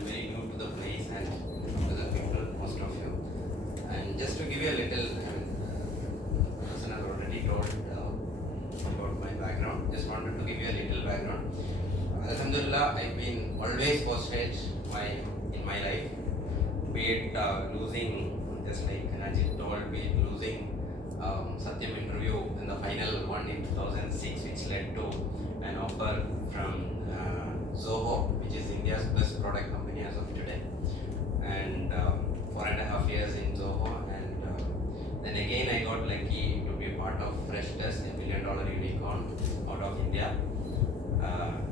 I'm very new to the place and to the people, most of you. And just to give you a little, person has already told about my background. Just wanted to give you a little background. Alhamdulillah, I've been always postage in my life. Be it losing, just like Najib told, be it losing Satyam interview in the final one in 2006, which led to an offer from Zoho, which is India's best product company as of today, and 4.5 years in Zoho, and then again I got lucky to be a part of Fresh Desk, a $1 billion unicorn out of India.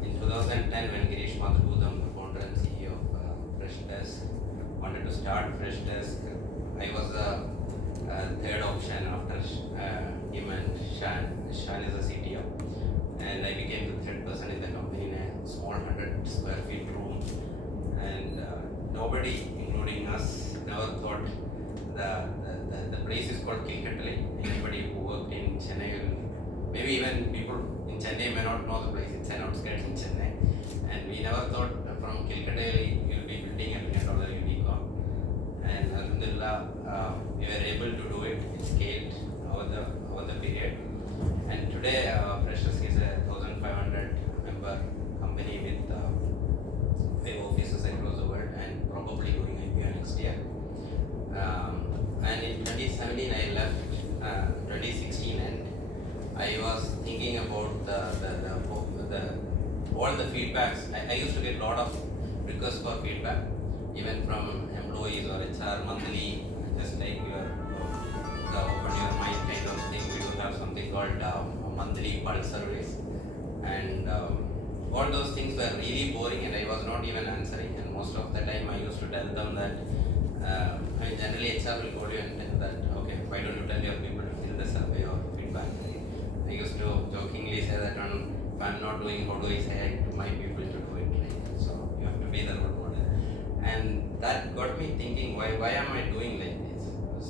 In 2010, when Girish Mathurudam, the founder and CEO of Fresh Desk, wanted to start Fresh Desk, I was the third option after him and Shan. Shan is the CTO, and I became the third person in the company in a small 100 square feet room. And nobody, including us, never thought the place is called Kilkatale. Anybody who worked in Chennai will, maybe even people in Chennai may not know the place. It's an outskirts in Chennai, and we never thought from Kilkatale we will be building a $1 billion unicorn. And alhamdulillah, we were able to do it. It scaled over the period. And today, Freshers is a 1,500 member company with 5 offices across the world and probably going IPO next year. And in 2017, I left 2016, and I was thinking about all the feedbacks. I used to get a lot of requests for feedback, even from employees or HR monthly, just like the open your mind kind of thing. We do have something called a monthly pulse surveys, and all those things were really boring, and I was not even answering. And most of the time, I used to tell them that generally HR will call you and tell that, okay, why don't you tell your people to fill the survey or feedback? I used to jokingly say that if I'm not doing, how do I say to my people to do it? Like, so you have to be the role model. And that got me thinking, why am I doing like this?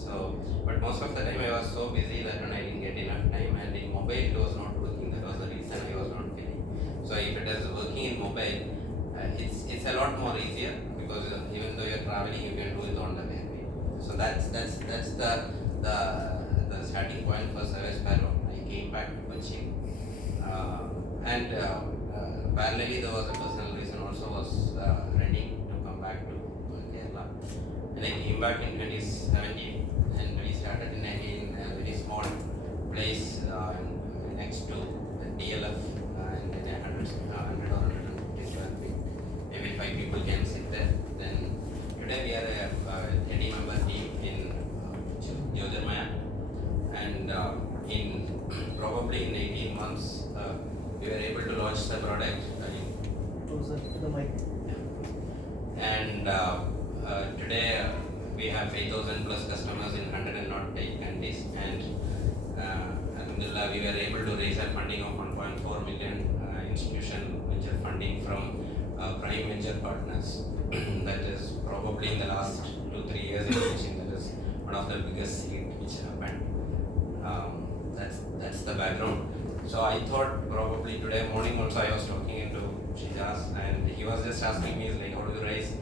So, but most of the time I was so busy that I didn't get enough time, and in mobile it was not working. That was the reason I was not feeling. So if it is working in mobile, it's a lot more easier, because even though you're traveling, you can do it on the way. So that's the starting point for Service Sparrow. I came back to Kochi, and parallelly there was a personal reason also, was ready to come back to Kerala. And I came back in 2017, and we started in a very small place next to the DLF, and in a 100 or 150 square feet. Maybe 5 people can sit there. Then today we are a 30-member team in Jyotirmaya, and probably in 18 months we were able to launch the product. Closer to the mic. And today we have 5,000 plus customers in 108 countries, and alhamdulillah, we were able to raise a funding of 1.4 million institutional venture funding from prime venture partners. That is probably in the last 2-3 years in Kochi, that is one of the biggest seed which happened. That's the background. So I thought probably today morning also I was talking to Shijas, and he was just asking me, like, how do you raise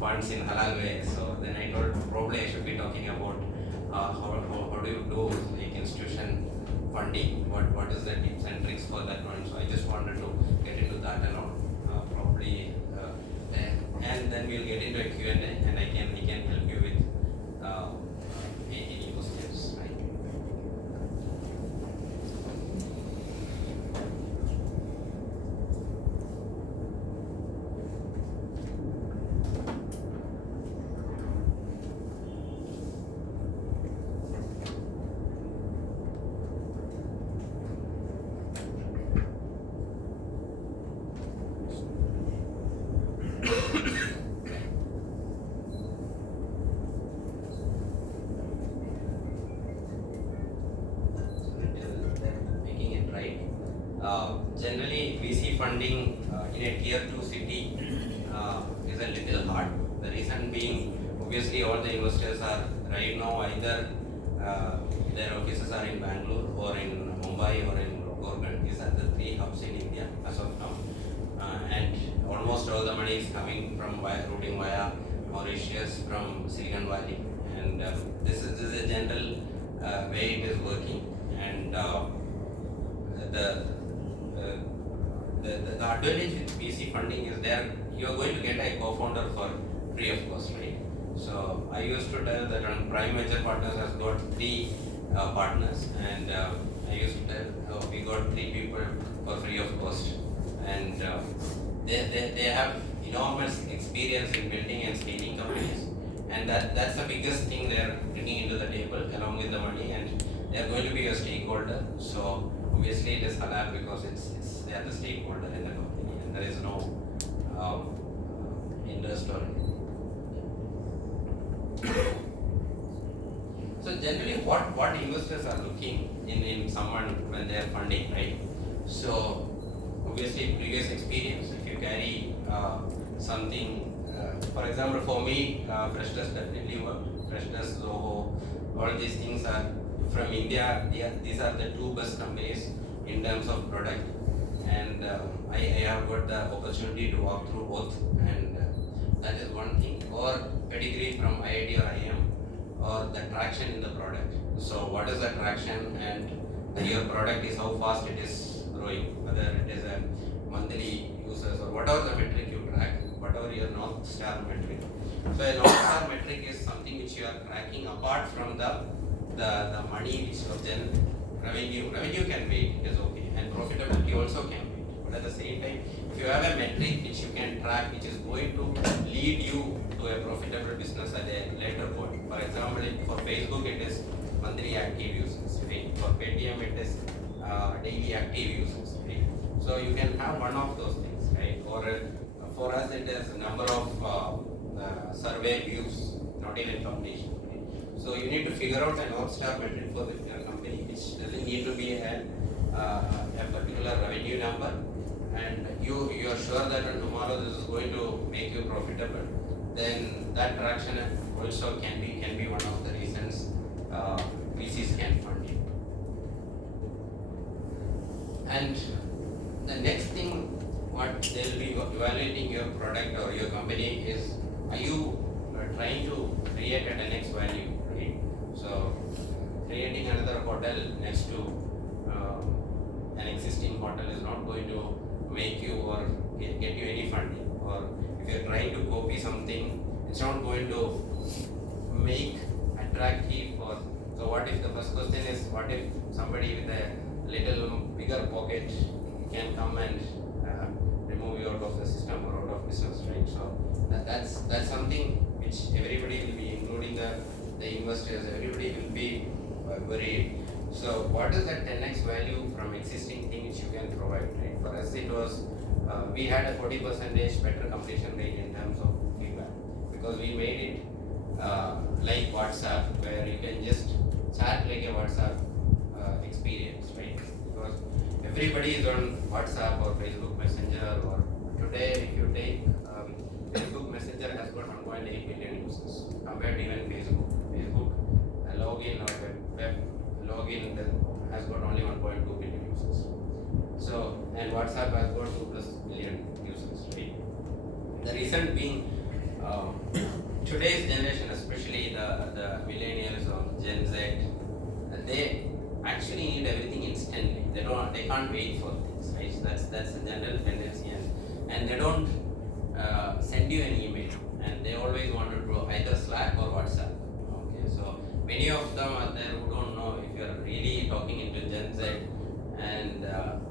funds in halal way? So then I told probably I should be talking about how do you do like institution funding, what is the tips and tricks for that one. So I just wanted to get into that alone, probably, and then we'll get into a Q&A, and I can help you with any questions. Right? Generally, VC funding in a tier 2 city is a little hard. The reason being, obviously, all the investors are right now either their offices are in Bangalore or in Mumbai or in Gorgon. These are the 3 hubs in India as of now, and almost all the money is coming from routing via Mauritius from Silicon Valley, and this is a general way it is working, and the, uh, the advantage with VC funding is there you are going to get a co-founder for free of cost, right? So I used to tell that Prime Venture Partners has got 3 partners, and I used to tell we got 3 people for free of cost, and they have enormous experience in building and scaling companies, and that's the biggest thing they are bringing into the table along with the money, and they are going to be a stakeholder. So obviously it is halal because it's they are the stakeholder in the company, and there is no interest or anything. So generally what investors are looking in someone when they are funding, right? So obviously previous experience, if you carry something, for example for me, Freshness definitely worked. Freshness, Zoho, all these things are from India. These are the 2 best companies in terms of product, and I have got the opportunity to walk through both, and that is one thing. Or pedigree from IIT or IIM, or the traction in the product. So what is the traction, and your product is how fast it is growing, whether it is a monthly users or whatever the metric you track, whatever your North Star metric. So a North Star metric is something which you are tracking apart from the money which you then revenue. Revenue can wait, it is okay, and profitability also can wait. But at the same time, if you have a metric which you can track, which is going to lead you to a profitable business at a later point. For example, for Facebook it is monthly active users, right? For Paytm it is daily active users, right? So you can have one of those things, right? Or for us it is number of survey views, not even completion. Right? So you need to figure out a North Star metric for your company, which doesn't need to be a particular revenue number, and you are sure that tomorrow this is going to make you profitable. Then that traction also can be one of the reasons VCs can fund you. And the next thing, what they will be evaluating your product or your company is, are you trying to create a 10x value, right? So creating another hotel next to an existing hotel is not going to make you or get you any funding. Or if you're trying to copy something, it's not going to make attractive. Or so what if the first question is, what if somebody with a little bigger pocket can come and remove you out of the system or out of business, right? So that's something which everybody will be, including the investors, everybody will be worried. So what is that 10x value from existing thing which you can provide, right? For us it was, we had a 40% better completion rate in terms of feedback, because we made it like WhatsApp, where you can just chat like a WhatsApp experience, right? Because everybody is on WhatsApp or Facebook Messenger, or today if you take Facebook Messenger has got 1.8 billion users compared to even Facebook. Facebook login or web login has got only 1.2 billion users. So, and WhatsApp has got 2+ billion users, right? The reason being, today's generation, especially the millennials or Gen Z, they actually need everything instantly. They can't wait for things, right? So that's the general tendency, and they don't send you an email, and they always want to do either Slack or WhatsApp. Okay, so many of them are there who don't know if you're really talking into Gen Z. And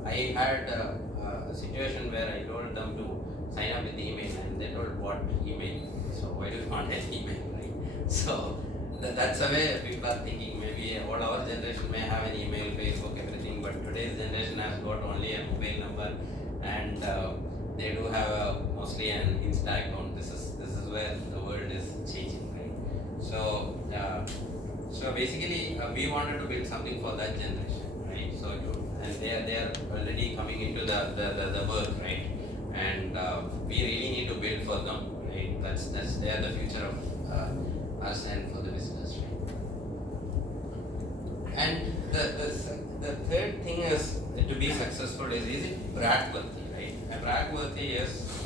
I had a situation where I told them to sign up with email, and they told, what email? So why do you want an email, right? So that's the way people are thinking. Maybe all our generation may have an email, Facebook, everything, but today's generation has got only a mobile number, and they do have mostly an Insta account. This is where the world is changing, right? So so basically we wanted to build something for that generation, right? So and they are already coming into the work, right? And we really need to build for them, right? That's they are the future of us and for the business, right? And the third thing is, to be successful is it brand worthy, right? A brand worthy is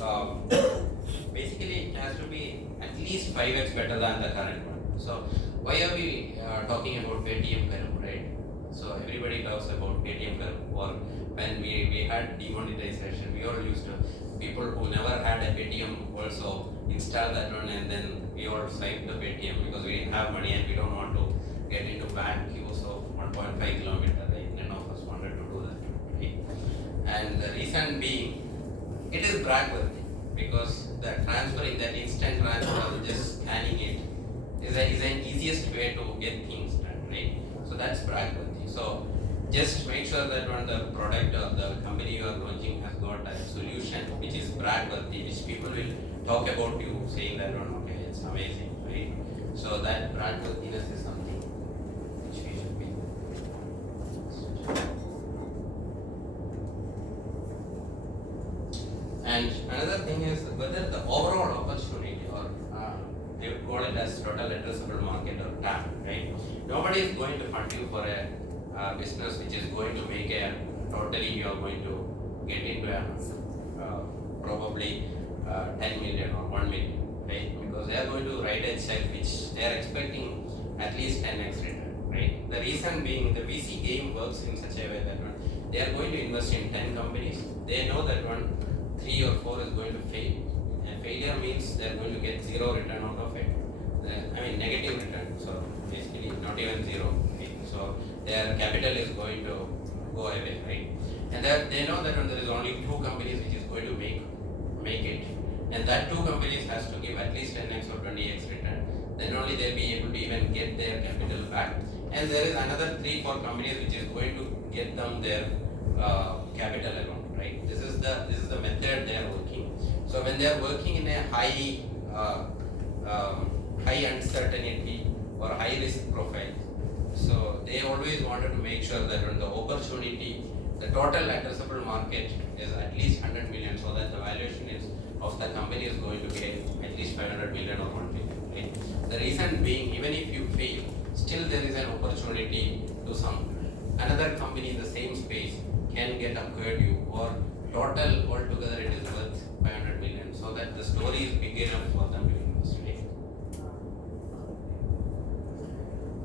basically it has to be at least 5x better than the current one. So why are we talking about Paytm curve, right? So everybody talks about Paytm curve, or when we had demonetization, we all used to, people who never had a Paytm also install that one, and then we all swiped the Paytm because we didn't have money and we don't want to get into bad queues of 1.5 kilometer, right? None of us wanted to do that, right? And the reason being, it is brag-worthy because the transferring, that instant transfer, just scanning it is an easiest way to get things done, right? So that's brag-worthy. So just make sure that when the product or the company you are launching has got a solution which is brag-worthy, which people will talk about you, saying that one, okay, it's amazing, right? So that brag-worthiness is something which we should be. And another thing is whether the overall opportunity, or they would call it as total addressable market, or TAM, right? Nobody is going to fund you for a business which is going to make a totally, you are going to get into a probably 10 million or 1 million, right? Because they are going to write a check which they are expecting at least 10x return, right? The reason being, the VC game works in such a way that one, they are going to invest in 10 companies. They know that one, 3 or 4 is going to fail, and failure means they are going to get zero return out of it. Negative return. So basically, not even zero. Right? So their capital is going to go away, right? And they know that when there is only 2 companies which is going to make it, and that 2 companies has to give at least 10x or 20x return. Then only they'll be able to even get their capital back. And there is another 3-4 companies which is going to get them their capital alone, right? This is the method they are working. So when they are working in a high uncertainty or high risk profile, so they always wanted to make sure that when the opportunity, the total addressable market is at least 100 million, so that the valuation is of the company is going to get at least 500 million or 1 billion, right? The reason being, even if you fail, still there is an opportunity to another company in the same space can get acquired you, or total altogether it is worth 500 million, so that the story is big enough for them to invest, right?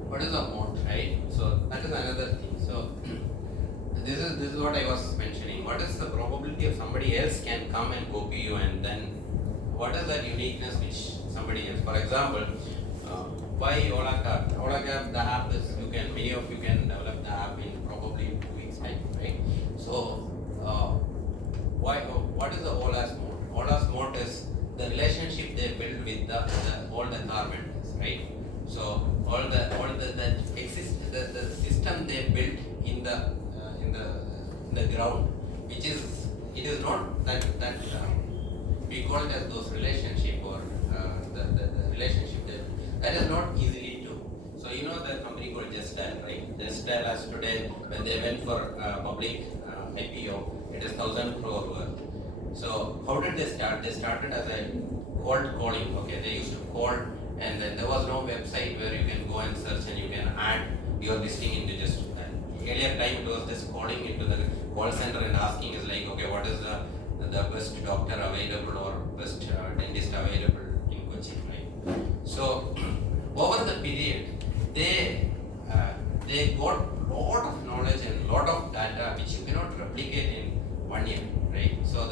What is a moat, right? So that is another thing. So this is what I was mentioning. What is the probability of somebody else can come and copy you, and then what is that uniqueness which somebody else? For example, why Ola Cab? Ola Cab, the app is, many of you can develop the app in probably 2 weeks time, right? So what is the Ola's moat? Ola's moat is the relationship they build with all the car vendors, right? So all the that exist, the system they built in the ground, which is, it is not that we call it as those relationship, or the relationship that is not easily to. So you know the company called Just Dial, right? Just Dial as today, when they went for public IPO, it is 1,000 crore worth. So how did they start? They started as a cold calling. Okay, they used to call, and then there was no website where you can go and search and you can add your listing into Just Dial. Earlier time it was just calling into the call center and asking is like, okay, what is the best doctor available or best dentist available in Kochi, right? So over the period, they got lot of knowledge and lot of data which you cannot replicate in 1 year, right? So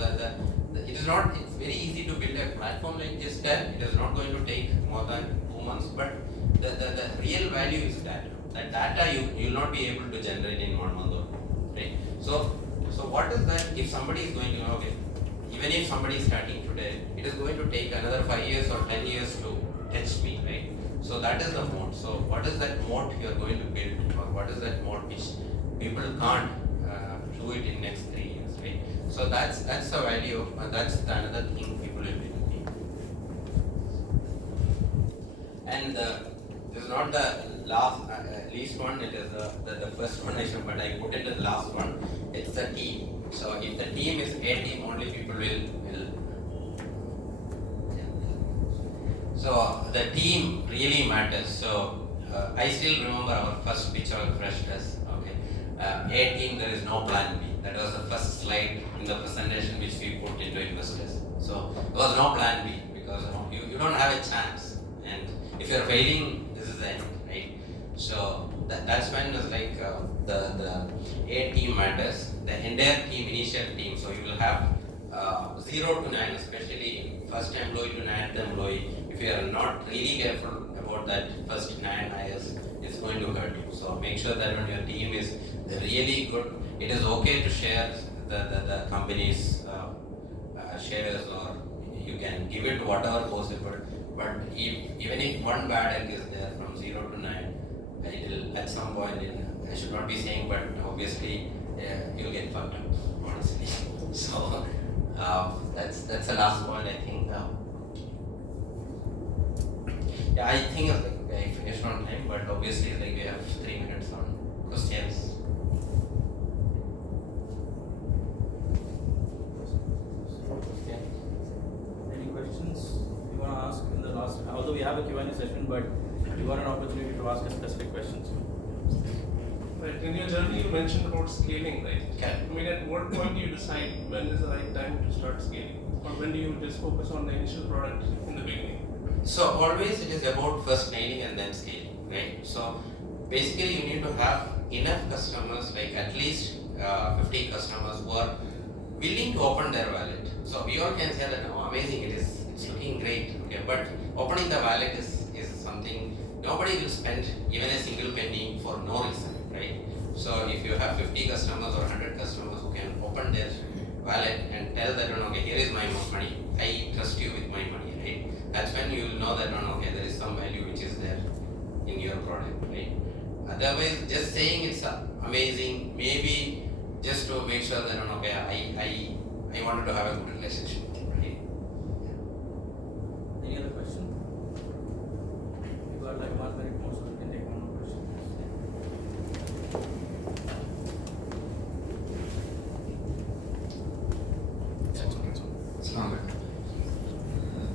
it's very easy to build a platform like this. It is not going to take more than 2 months, but the real value is data. That data you will not be able to generate in 1 month or 2, right? So what is that? If somebody is going to, okay, even if somebody is starting today, it is going to take another 5 years or 10 years to touch me, right? So that is the moat. So what is that moat you are going to build, or what is that moat which people can't do it in next 3 years, right? So that's the value. That's another thing people will be looking. And this is not the least one. It is the first one, but I put it as the last one. It's the team. So if the team is a team, only people will. So the team really matters. So I still remember our first pitch of freshers. Okay, A team, there is no plan B. That was the first slide in the presentation which we put into investors. So So there was no plan B because you don't have a chance. And if you're failing, this is the end, right? So that's when it's like the A team matters, the entire team, initial team. So you will have 0 to 9, especially first employee to 9th employee. If you are not really careful about that first 9 hires, it's going to hurt you. So make sure that when your team is really good, it is okay to share the company's shares, or you can give it whatever possible. But even if one bad egg is there from 0 to 9, it will at some point, I should not be saying, but obviously you'll get fucked up, honestly. So that's the last point, I think. Yeah, I think I finished on time, but obviously we have 3 minutes on questions. Any questions you want to ask in the last? Although we have a Q&A session, but you got an opportunity to ask us specific questions. Right, in your journey you mentioned about scaling, right? Okay. I mean, at what point do you decide when is the right time to start scaling? Or when do you just focus on the initial product in the beginning? So always it is about first nailing and then scaling, right? So basically you need to have enough customers, like at least 50 customers who are willing to open their wallet. So we all can say that, oh, amazing, it's looking great, okay, but opening the wallet is something nobody will spend even a single penny for no reason, right? So if you have 50 customers or 100 customers who can open their wallet and tell that, okay, here is my money, I trust you with my money, right? That's when you will know that, okay, there is some value which is there in your product, right? Otherwise, just saying it's amazing, maybe just to make sure that, okay, I wanted to have a good relationship, right? Any other question? We got like 1 minute more, so we can take one more question.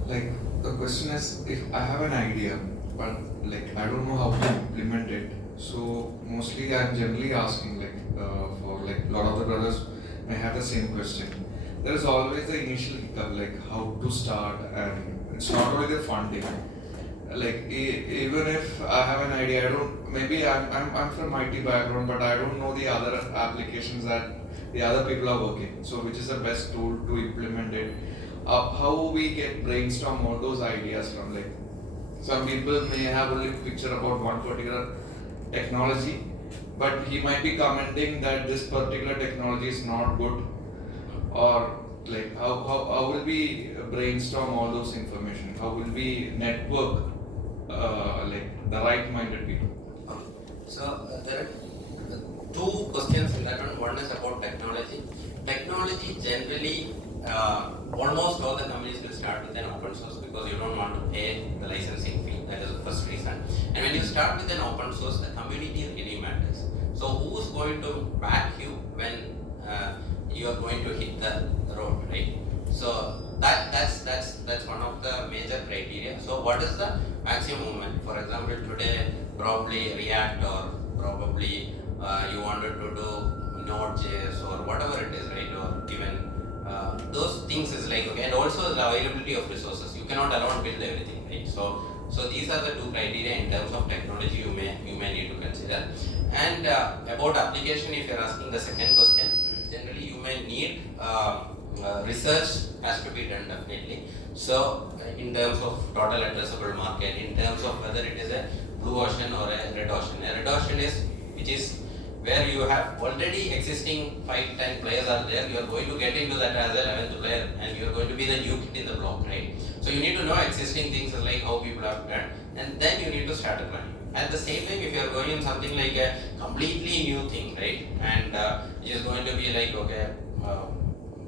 Like the question is, if I have an idea, but like I don't know how to implement it, so mostly I'm generally asking for a lot of the brothers may have the same question. There is always the initial hiccup, like how to start, and it's not only the funding. Like even if I have an idea, I don't. Maybe I'm from IT background, but I don't know the other applications that the other people are working. So which is the best tool to implement it? How we get brainstorm all those ideas from, like, some people may have only picture about one particular technology, but he might be commenting that this particular technology is not good, or like how will we brainstorm all those information? How will we network like the right-minded people? Okay. So there are 2 questions in that one. One is about technology. Technology generally, almost all the companies will start with an open source because you don't want to pay the licensing fee. That is the first reason. And when you start with an open source, the community really matters. So who is going to back you when you are going to hit the road, right? So that's one of the major criteria. So what is the maximum movement? For example, today probably React, or probably you wanted to do Node.js or whatever it is, right? Or even those things is like, okay, and also the availability of resources. You cannot alone build everything, right? So these are the 2 criteria in terms of technology you may need to consider. And about application, if you're asking the second question, generally you may need research has to be done definitely. So in terms of total addressable market, in terms of whether it is a blue ocean or a red ocean. A red ocean is which is where you have already existing 5-10 players are there. You are going to get into that as a 11th player, and you are going to be the new kid in the block, right? So you need to know existing things like how people have done, and then you need to start applying. At the same time, if you are going in something like a completely new thing, right, and it is going to be like, okay,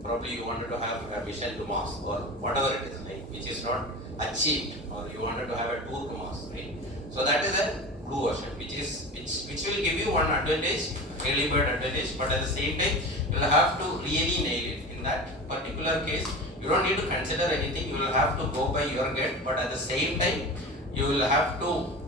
probably you wanted to have a mission to Mars or whatever it is, right, which is not achieved, or you wanted to have a tour to Mars, right? So that is a blue ocean, which will give you one advantage, early bird advantage, but at the same time, you will have to really nail it. In that particular case, you don't need to consider anything. You will have to go by your gut, but at the same time, you will have to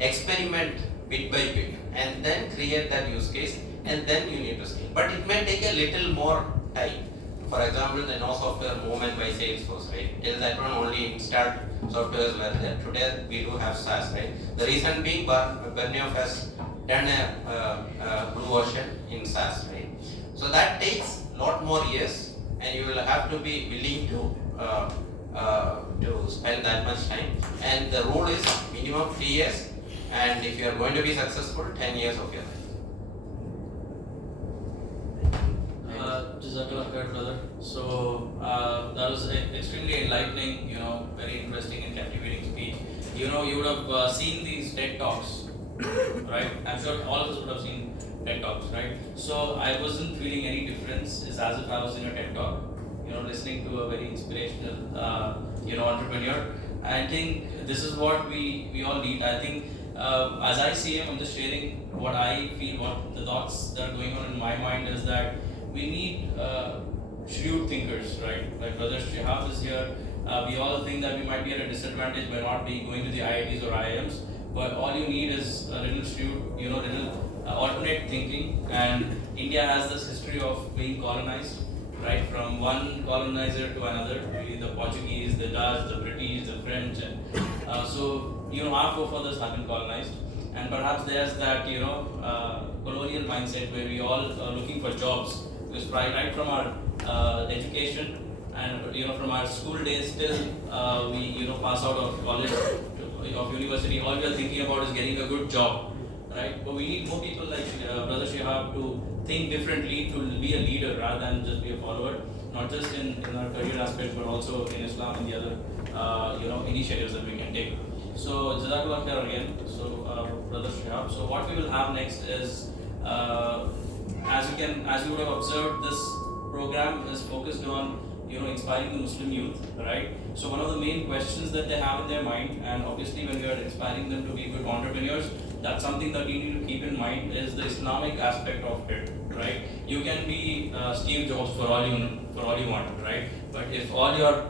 experiment bit by bit, and then create that use case, and then you need to scale. But it may take a little more time for example, the no software movement by Salesforce, right? Till that one only installed softwares were there. Today we do have SaaS, right? The reason being, Benioff has done a blue ocean in SaaS, right? So that takes lot more years, and you will have to be willing to spend that much time. And the rule is minimum 3 years, and if you are going to be successful, 10 years of your life. Jazakallah khair, brother. So that was extremely enlightening, very interesting and captivating speech. You would have seen these TED Talks, right? I'm sure all of us would have seen TED Talks, right? So I wasn't feeling any difference. It's as if I was in a TED Talk, listening to a very inspirational, entrepreneur. I think this is what we all need. I think as I see him, I'm just sharing what I feel, what the thoughts that are going on in my mind is that we need shrewd thinkers, right? Like Brother Shihab is here. We all think that we might be at a disadvantage by not going to the IITs or IIMs, but all you need is a little shrewd, little alternate thinking. And India has this history of being colonized, right? From one colonizer to another, really the Portuguese, the Dutch, the British, the French, and our forefathers have been colonized. And perhaps there's that, colonial mindset where we all are looking for jobs. Because right from our education and from our school days till we pass out of college of university, all we are thinking about is getting a good job, right? But we need more people like Brother Shihab to think differently, to be a leader rather than just be a follower, not just in our career aspect but also in Islam and the other initiatives that we can take. So Jazakallah khair again. So Brother Shihab. So what we will have next is as you would have observed, this program is focused on inspiring the Muslim youth, right? So one of the main questions that they have in their mind, and obviously when we are inspiring them to be good entrepreneurs, that's something that we need to keep in mind is the Islamic aspect of it, right? You can be Steve Jobs for all you want, right? But if all your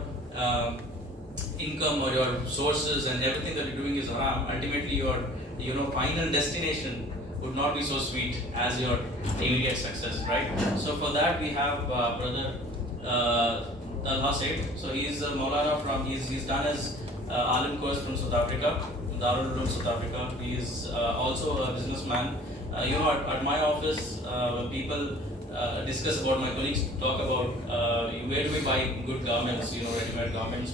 income or your sources and everything that you're doing is haram, ultimately your final destination would not be so sweet as your immediate success, right? So for that we have Brother Talha Said. So he's a Maulana from, he's done his Alim course from South Africa, Darul Uloom South Africa. He is also a businessman. At my office, when people discuss about, my colleagues talk about where do we buy good garments, ready-made garments.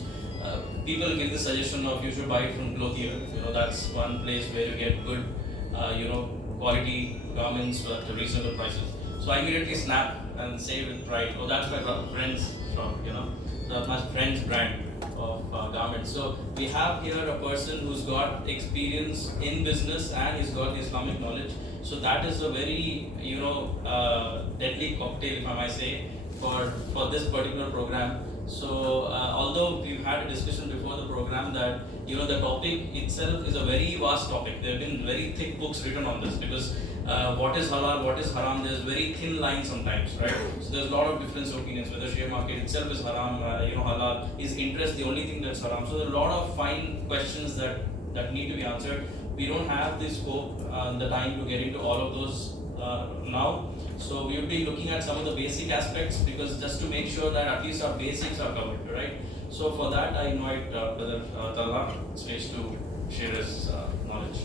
People give the suggestion of you should buy it from Clothier. That's one place where you get good, quality garments at reasonable prices. So I immediately snap and say with pride, oh, that's my friend's shop, that's my friend's brand of garments. So we have here a person who's got experience in business and he's got the Islamic knowledge. So that is a very, deadly cocktail, if I might say, for this particular program. So although we've had a discussion before the program that the topic itself is a very vast topic. There have been very thick books written on this because what is halal, what is haram, there's very thin lines sometimes, right? So there's a lot of different opinions whether share market itself is haram, halal, is interest the only thing that's haram. So there are a lot of fine questions that need to be answered. We don't have the scope and the time to get into all of those now. So we will be looking at some of the basic aspects because just to make sure that at least our basics are covered, right? So for that I invite Brother Talha Space to share his knowledge.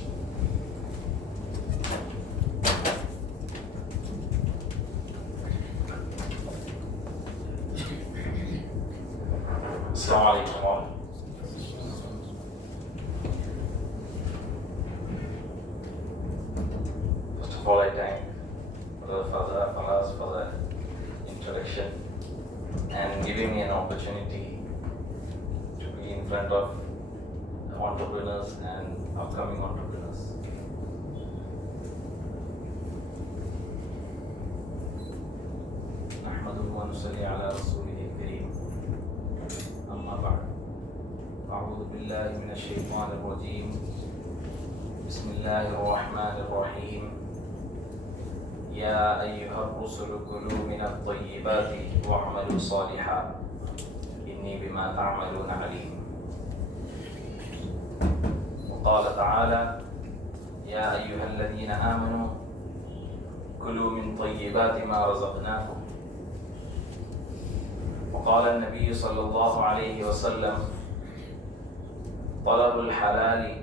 Assalamu alaikum. First of all, I thank Brother Fawaz for the introduction and giving me an opportunity to be in front of entrepreneurs and upcoming entrepreneurs. نحمده ونصلي على رسوله الكريم. أما بعد، أعوذ بالله من الشيطان الرجيم. بسم الله الرحمن الرحيم. يا أيها الرسل كلوا من الطيبات واعملوا صالحا إني بما تعملون عليم. وقال تعالى: يا أيها الذين آمنوا كلوا من طيبات ما رزقناكم وقال النبي صلى الله عليه وسلم طلب الحلال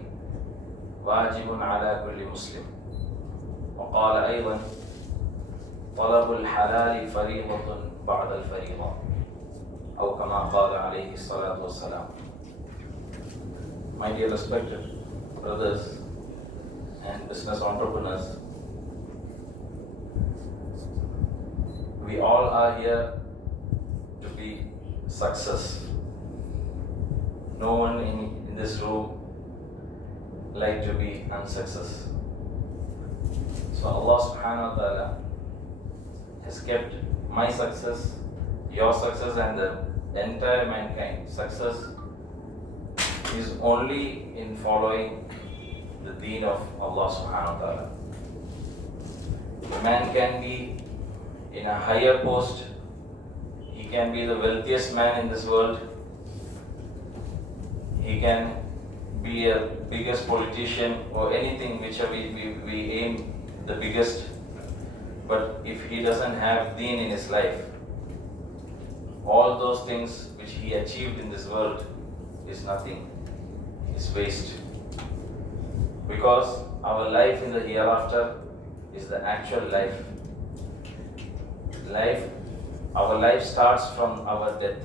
واجب على كل مسلم. وقال أيضا طلب الحلال فريضة بعد الفريضة، أو كما قال عليه الصلاة والسلام. My dear respected brothers and business entrepreneurs, we all are here to be success. No one in this room like to be unsuccess. So Allah subhanahu wa ta'ala has kept my success, your success, and the entire mankind success is only in following the deen of Allah subhanahu wa ta'ala. A man can be in a higher post, he can be the wealthiest man in this world, he can be a biggest politician or anything whichever we aim the biggest, but if he doesn't have deen in his life, all those things which he achieved in this world is nothing, is waste. Because our life in the hereafter is the actual life. Our life starts from our death,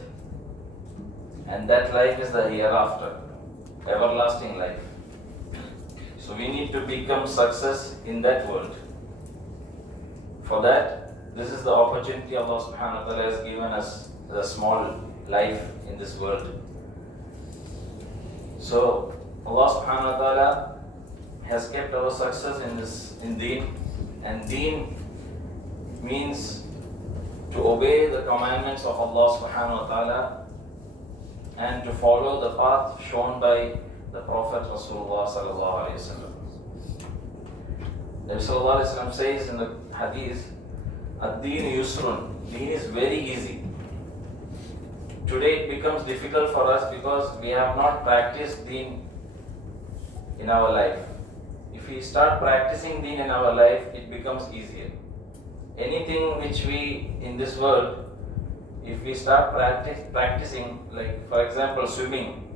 and that life is the hereafter, everlasting life. So we need to become success in that world. For that, this is the opportunity Allah subhanahu wa ta'ala has given us, the small life in this world. So Allah subhanahu wa ta'ala has kept our success in deen, and deen means to obey the commandments of Allah subhanahu wa ta'ala and to follow the path shown by the Prophet Rasulullah sallallahu alayhi wa sallam. Nabi sallallahu alayhi wa sallam says in the hadith, ad-deen yusrun, deen is very easy. Today it becomes difficult for us because we have not practiced deen in our life. If we start practicing deen in our life, it becomes easier. Anything which we in this world, if we start practicing, like for example swimming,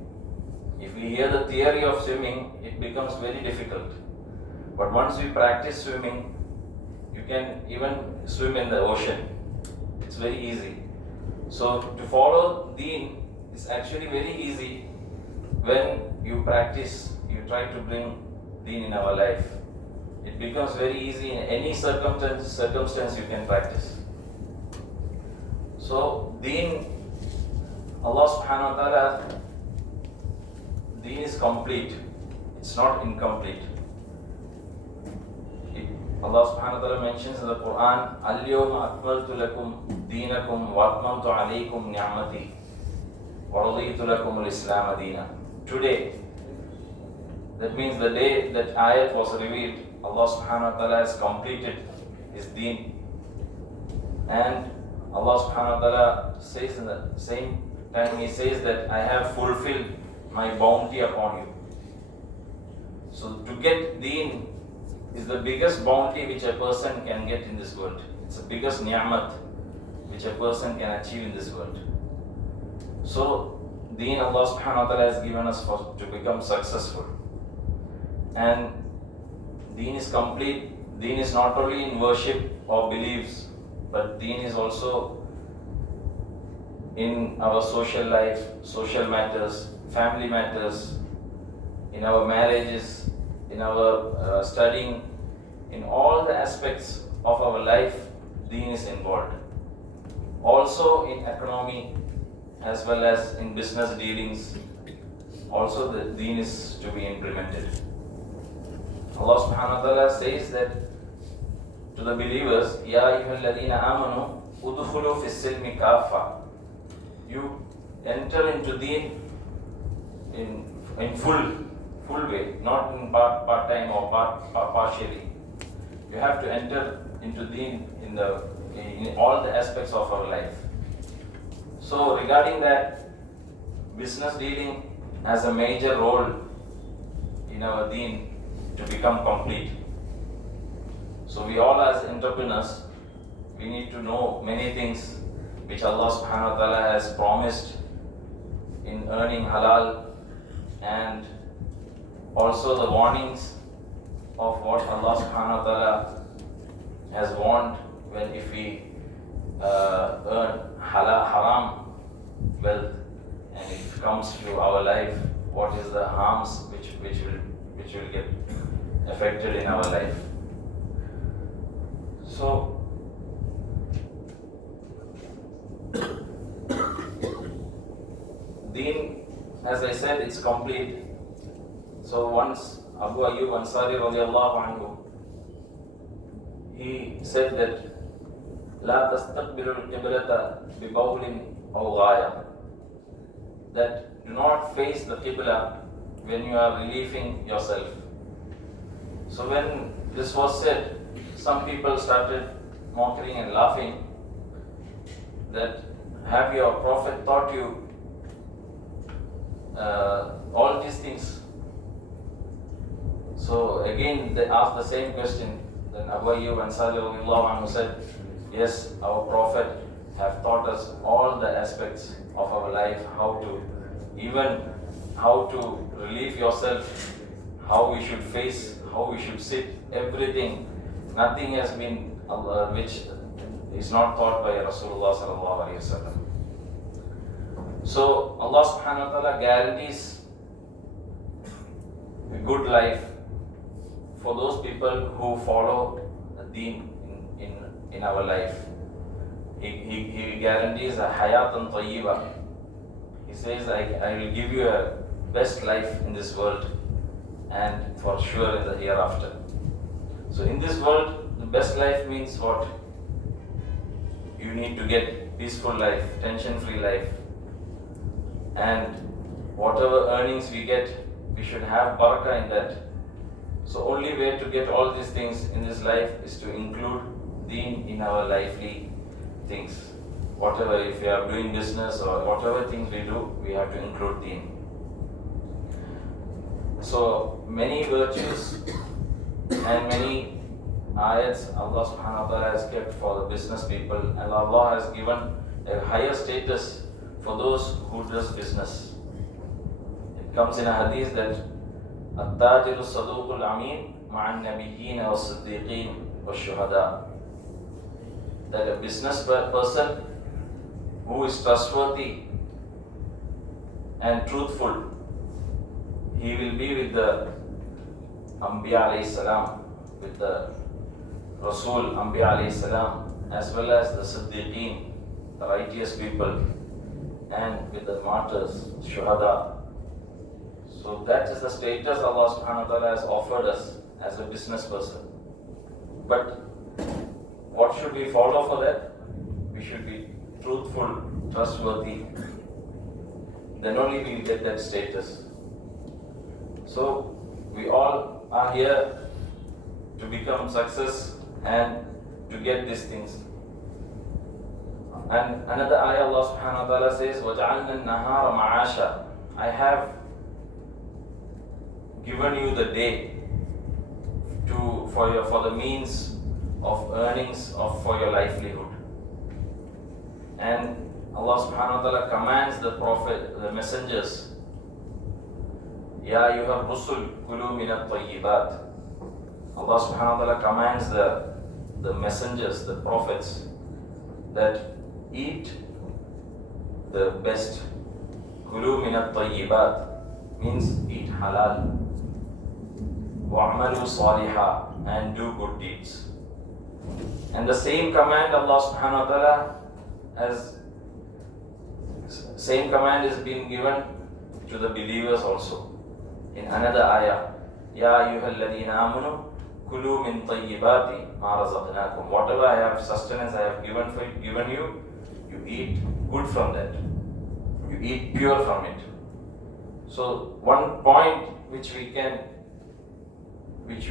if we hear the theory of swimming, it becomes very difficult. But once we practice swimming, you can even swim in the ocean. It's very easy. So to follow deen is actually very easy when you practice, you try to bring deen in our life. It becomes very easy in any circumstance you can practice. So deen, Allah subhanahu wa ta'ala, deen is complete. It's not incomplete. Allah subhanahu wa ta'ala mentions in the Quran, Al-yawma akmaltu lakum deenakum wa atmamtu alaykum ni'mati wa raditu lakum al-islam deena. Today, that means the day that ayat was revealed, Allah subhanahu wa ta'ala has completed his deen. And Allah subhanahu wa ta'ala says in the same time, He says that I have fulfilled my bounty upon you. So to get deen is the biggest bounty which a person can get in this world. It's the biggest ni'mat which a person can achieve in this world. So deen Allah subhanahu wa ta'ala has given us to become successful. And deen is complete. Deen is not only in worship or beliefs, but deen is also in our social life, social matters, family matters, in our marriages, in our studying, in all the aspects of our life, deen is involved. Also in economy as well as in business dealings, also the deen is to be implemented. Allah subhanahu wa ta'ala says that to the believers, Ya ayyuhalladhina amanu udkhulu fis silmi kaffa. You enter into deen in full way, not in part time or partially. You have to enter into deen in all the aspects of our life. So regarding that, business dealing has a major role in our deen to become complete. So we all as entrepreneurs, we need to know many things which Allah subhanahu wa ta'ala has promised in earning halal, and also the warnings of what Allah subhanahu wa ta'ala has warned when if we earn haram wealth and it comes to our life, what is the harms which will get affected in our life. So Deen, as I said, it's complete. So once Abu Ayyub Ansari radiallahu anhu, he said that لا تستقبل القبلة ببول أو غاية, that do not face the Qibla when you are relieving yourself. So when this was said, some people started mocking and laughing that have your Prophet taught you all these things? So again they asked the same question. Then Abu Ayyub Ansari radiallahu anhu said, yes, our Prophet have taught us all the aspects of our life, how to relieve yourself, how we should face, how we should sit, everything. Nothing has been which is not taught by Rasulullah sallallahu alaihi wasallam. So Allah subhanahu wa ta'ala guarantees a good life for those people who follow the deen in our life. He guarantees a hayatan tayyiba. He says, I will give you a best life in this world and for sure in the hereafter. So in this world, the best life means what? You need to get peaceful life, tension-free life. And whatever earnings we get, we should have barakah in that. So only way to get all these things in this life is to include deen in our lively things. Whatever, if we are doing business or whatever things we do, we have to include deen. So many virtues and many ayats Allah subhanahu wa ta'ala has kept for the business people, and Allah has given a higher status for those who does business. It comes in a hadith that التاجر الصدوق الأمين مع النبيين والصديقين والشهداء, that a business person who is trustworthy and truthful, he will be with the Anbiya alayhi salam, with the Rasul Anbiya alayhi salam, as well as the Siddiqeen, the righteous people, and with the martyrs, Shuhada. So that is the status Allah subhanahu wa ta'ala has offered us as a business person. But what should we follow for that? We should be truthful, trustworthy. Then only we will get that status. So we all are here to become success and to get these things. And another ayah Allah subhanahu wa ta'ala says, وَجَعَلْنَا النَّهَارَ مَعَاشًا, I have given you the day for the means of earnings for your livelihood. And Allah subhanahu wa ta'ala commands the Prophet, the messengers, Ya ayyuha rusul kulu minat tayyibat. Allah subhanahu wa ta'ala commands the messengers, the prophets, that eat the best. Kulu minat tayyibat means eat halal. Wa'amalu saliha, and do good deeds. And the same command Allah subhanahu wa ta'ala same command is being given to the believers also. In another ayah, Ya ayyuhalladhina amanu kulu min tayyibati ma razaqnakum. Whatever I have sustenance I have given you, you eat good from that. You eat pure from it. So one point which we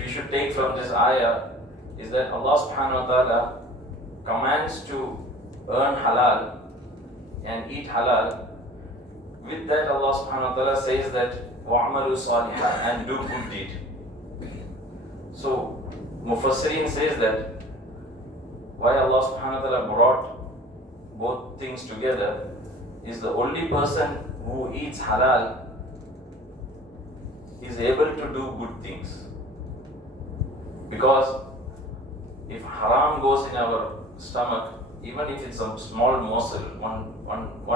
should take from this ayah is that Allah subhanahu wa ta'ala commands to earn halal and eat halal. With that Allah subhanahu wa ta'ala says that wa'amalu salihah, and do good deed. So Mufassirin says that why Allah subhanahu wa ta'ala brought both things together is the only person who eats halal is able to do good things. Because if haram goes in our stomach, even if it's a small morsel, one